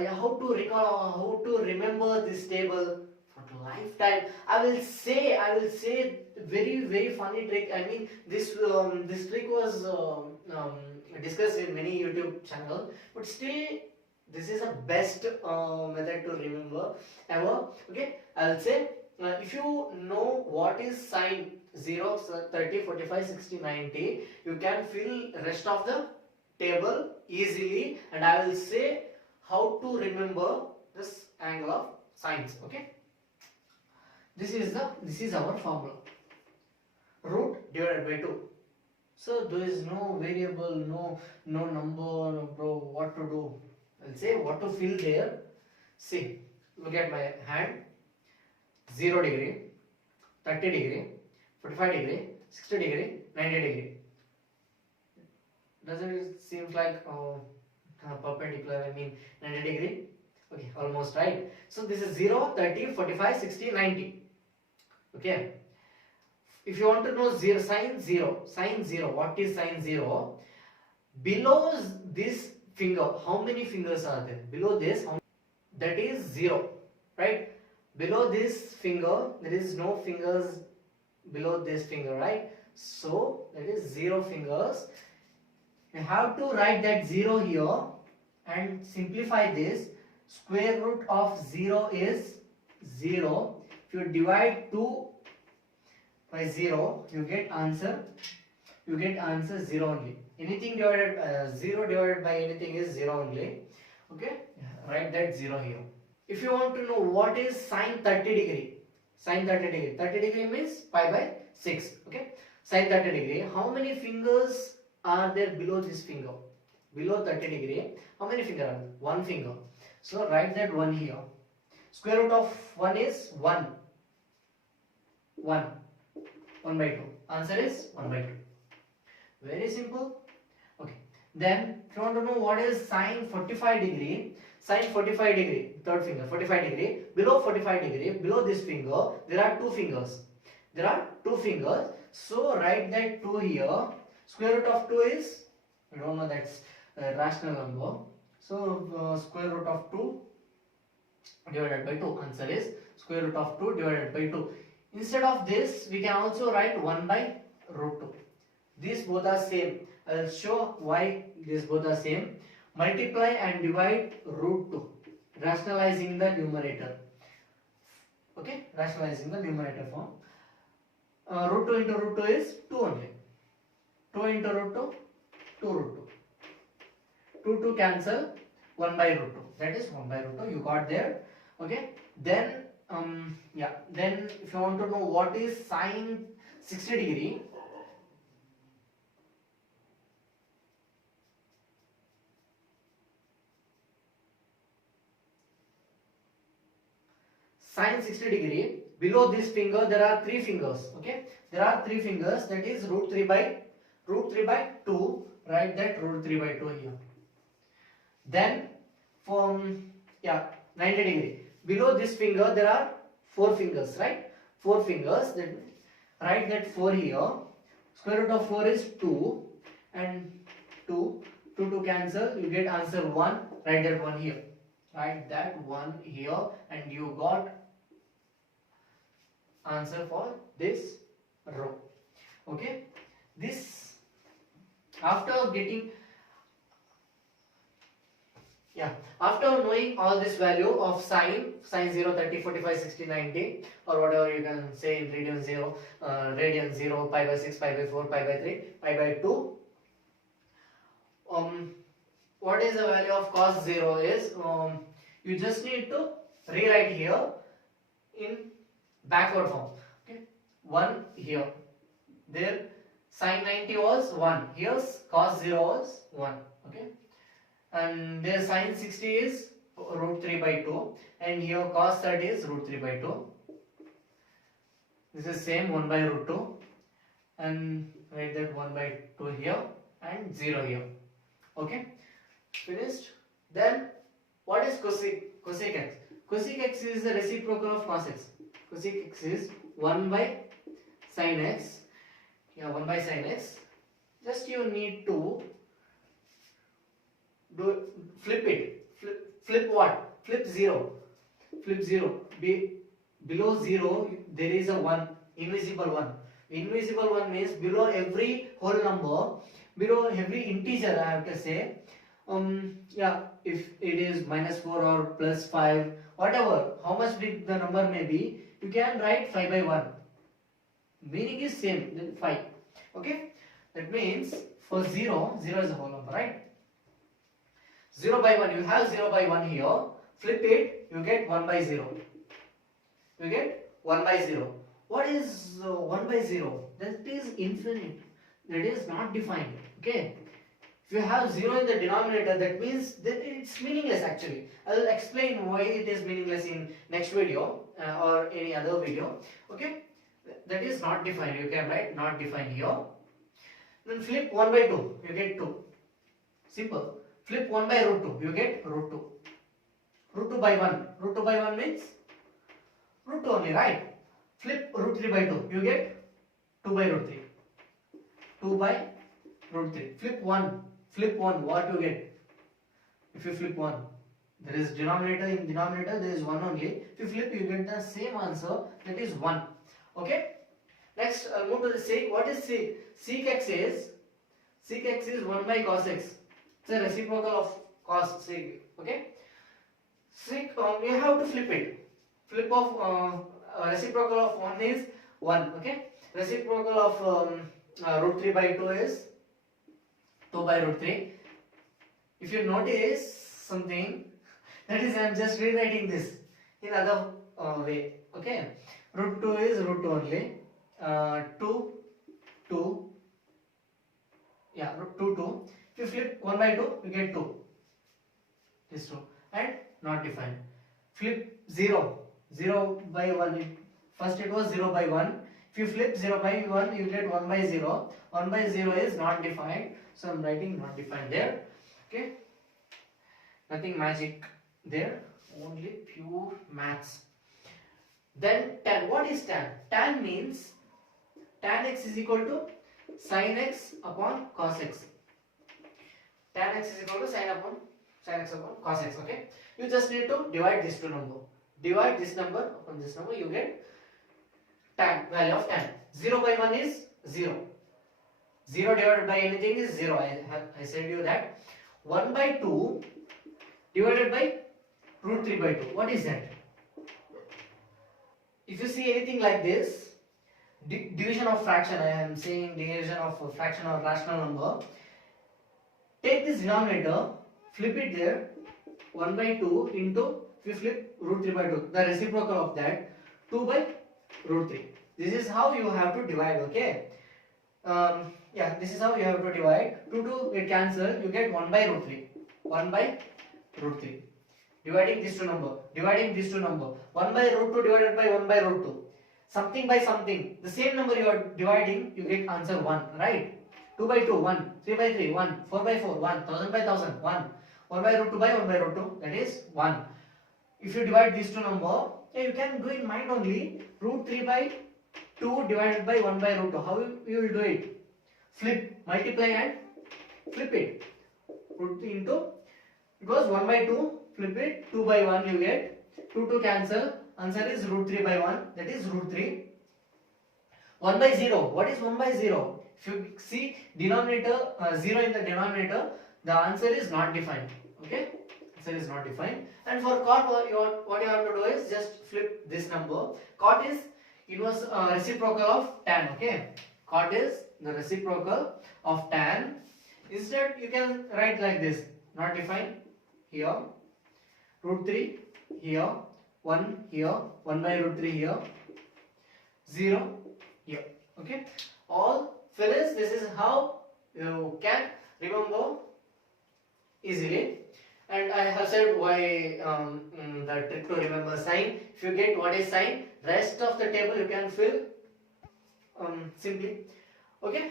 yeah, how to recall, how to remember this table for the lifetime. I will say very very funny trick. I mean, this trick was discussed in many YouTube channels, but still this is the best method to remember ever. Okay, I'll say if you know what is sine 0, 30, 45, 60, 90, you can fill rest of the table easily, and I will say how to remember this angle of sines. Okay, this is our formula, root divided by 2. So there is no variable, no number, bro. What to do? I'll say what to fill there. See, look at my hand. 0 degree, 30 degree, 45 degree, 60 degree, 90 degree. Doesn't it seem like perpendicular? I mean 90 degree. Okay, almost right. So this is 0, 30, 45, 60, 90. Okay. If you want to know sine 0, what is sine 0? Below this finger, how many fingers are there? Below this, that is 0, right? Below this finger, there is no fingers below this finger, right? So that is 0 fingers. You have to write that 0 here and simplify this. Square root of 0 is 0. If you divide 2 by 0, you get answer 0 only. Anything divided 0 divided by anything is 0 only. Okay, write that 0 here. If you want to know what is sine 30 degree, 30 degree means pi by 6. Okay, sine 30 degree, how many fingers are there below this finger? Below 30 degree, how many fingers are there? One finger. So write that 1 here. Square root of 1 is 1 by 2. Answer is 1 by 2. Very simple. Okay, then if you want to know what is sine 45 degree, third finger, 45 degree, below 45 degree, below this finger, there are two fingers. So write that 2 here. Square root of 2 is, we don't know, that's a rational number. So square root of 2 divided by 2. Answer is square root of 2 divided by 2. Instead of this, we can also write 1 by root 2. These both are same. I will show why these both are same. Multiply and divide root 2, rationalizing the numerator. Okay, rationalizing the numerator form. Root 2 into root 2 is 2 only. 2 into root 2, 2 root 2. 2 cancel, 1 by root 2. That is 1 by root 2. You got there. Okay. Then then if you want to know what is sine 60 degree, sine 60 degree, below this finger there are 3 fingers. Okay, there are 3 fingers, that is root 3 by 2. Write that root 3 by 2 here. Then from 90 degree, below this finger there are 4 fingers, right? 4 fingers, then write that 4 here. Square root of 4 is 2, and 2 cancel, you get answer 1. Write that 1 here. Write that 1 here, and you got answer for this row. Okay, this after getting after knowing all this value of sine 0, 30, 45, 60, 90, or whatever you can say in radian 0, pi by 6, pi by 4, pi by 3, pi by 2. What is the value of cos 0 is, you just need to rewrite here in backward form. Okay, 1 here, there sin 90 was 1, here's cos 0 was 1. Okay, and there sin 60 is root 3 by 2, and here cos 30 is root 3 by 2. This is same 1 by root 2, and write that 1 by 2 here and 0 here. Okay, finished. Then what is cosec x? Cosec x is the reciprocal of cos x. Cosec x is 1 by sin x. 1 by sin x. Just you need to flip it flip what? Flip 0. Flip 0. Below 0 there is a 1, invisible 1. Invisible 1 means below every whole number, below every integer I have to say. Yeah, if it is -4 or +5, whatever, how much big the number may be, you can write 5 by 1. Meaning is same, then 5. Okay, that means for 0 is a whole number, right? 0 by 1, you have 0 by 1 here, flip it, you get 1 by 0. You get 1 by 0. What is 1 by 0? That is infinite. That is not defined. Okay. If you have 0 in the denominator, that means that it's meaningless actually. I will explain why it is meaningless in next video or any other video. Okay. That is not defined. You can write not defined here. Then flip 1 by 2. You get 2. Simple. Flip 1 by root 2. You get root 2. Root 2 by 1. Root 2 by 1 means root 2 only, right? Flip root 3 by 2. You get 2 by root 3. 2 by root 3. Flip 1. Flip 1. What you get? If you flip 1. There is denominator. In denominator there is 1 only. If you flip, you get the same answer. That is 1. Okay? Next, I'll move to the sec. What is sec? Sec x is 1 by cos x. It's a reciprocal of cos sec. Okay? Sec, you have to flip it. Flip of reciprocal of 1 is 1. Okay? Reciprocal of root 3 by 2 is 2 by root 3. If you notice something, that is I am just rewriting this in other way. Okay? Root 2 is root 2 only. 2. Yeah, root 2. If you flip 1 by 2, you get 2. This 2. And not defined. Flip 0. 0 by 1. First it was 0 by 1. If you flip 0 by 1, you get 1 by 0. 1 by 0 is not defined. So I am writing not defined there. Okay. Nothing magic there. Only pure maths. Then tan. What is tan? Tan means tan x is equal to sin x upon cos x. Tan x is equal to sin x upon cos x. Okay. You just need to divide these two numbers. Divide this number upon this number. You get tan, value of tan. 0 by 1 is 0. 0 divided by anything is 0. I said you that. 1 by 2 divided by root 3 by 2. What is that? If you see anything like this, division of fraction, I am saying division of a fraction or rational number. Take this denominator, flip it there, 1 by 2 into, if you flip root 3 by 2, the reciprocal of that, 2 by root 3. This is how you have to divide, okay? Yeah, this is how you have to divide. 2 get cancelled, you get 1 by root 3. 1 by root 3. Dividing these two number. 1 by root 2 divided by 1 by root 2. Something by something. The same number you are dividing, you get answer 1, right? 2 by 2, 1. 3 by 3, 1. 4 by 4, 1. 1000 by 1000, 1. 1 by root 2 by 1 by root 2, that is 1. If you divide these two number, you can do in mind only. Root 3 by 2 divided by 1 by root 2. How you will do it? Flip, multiply and flip it. Root 3 into, because 1 by 2, flip it, 2 by 1 you get. 2 cancel. Answer is root 3 by 1, that is root 3. 1 by 0. What is 1 by 0? If you see denominator, 0 in the denominator, the answer is not defined. Okay? Answer is not defined. And for cot, what you have to do is just flip this number. Cot is inverse reciprocal of tan. Okay? Cot is the reciprocal of tan. Instead, you can write like this. Not defined here. Root 3 here. 1 here. 1 by root 3 here. 0 here. Okay? All fellas, this is how you can remember easily. And I have said why the trick to remember sign. If you get what is sign, rest of the table you can fill simply. Okay?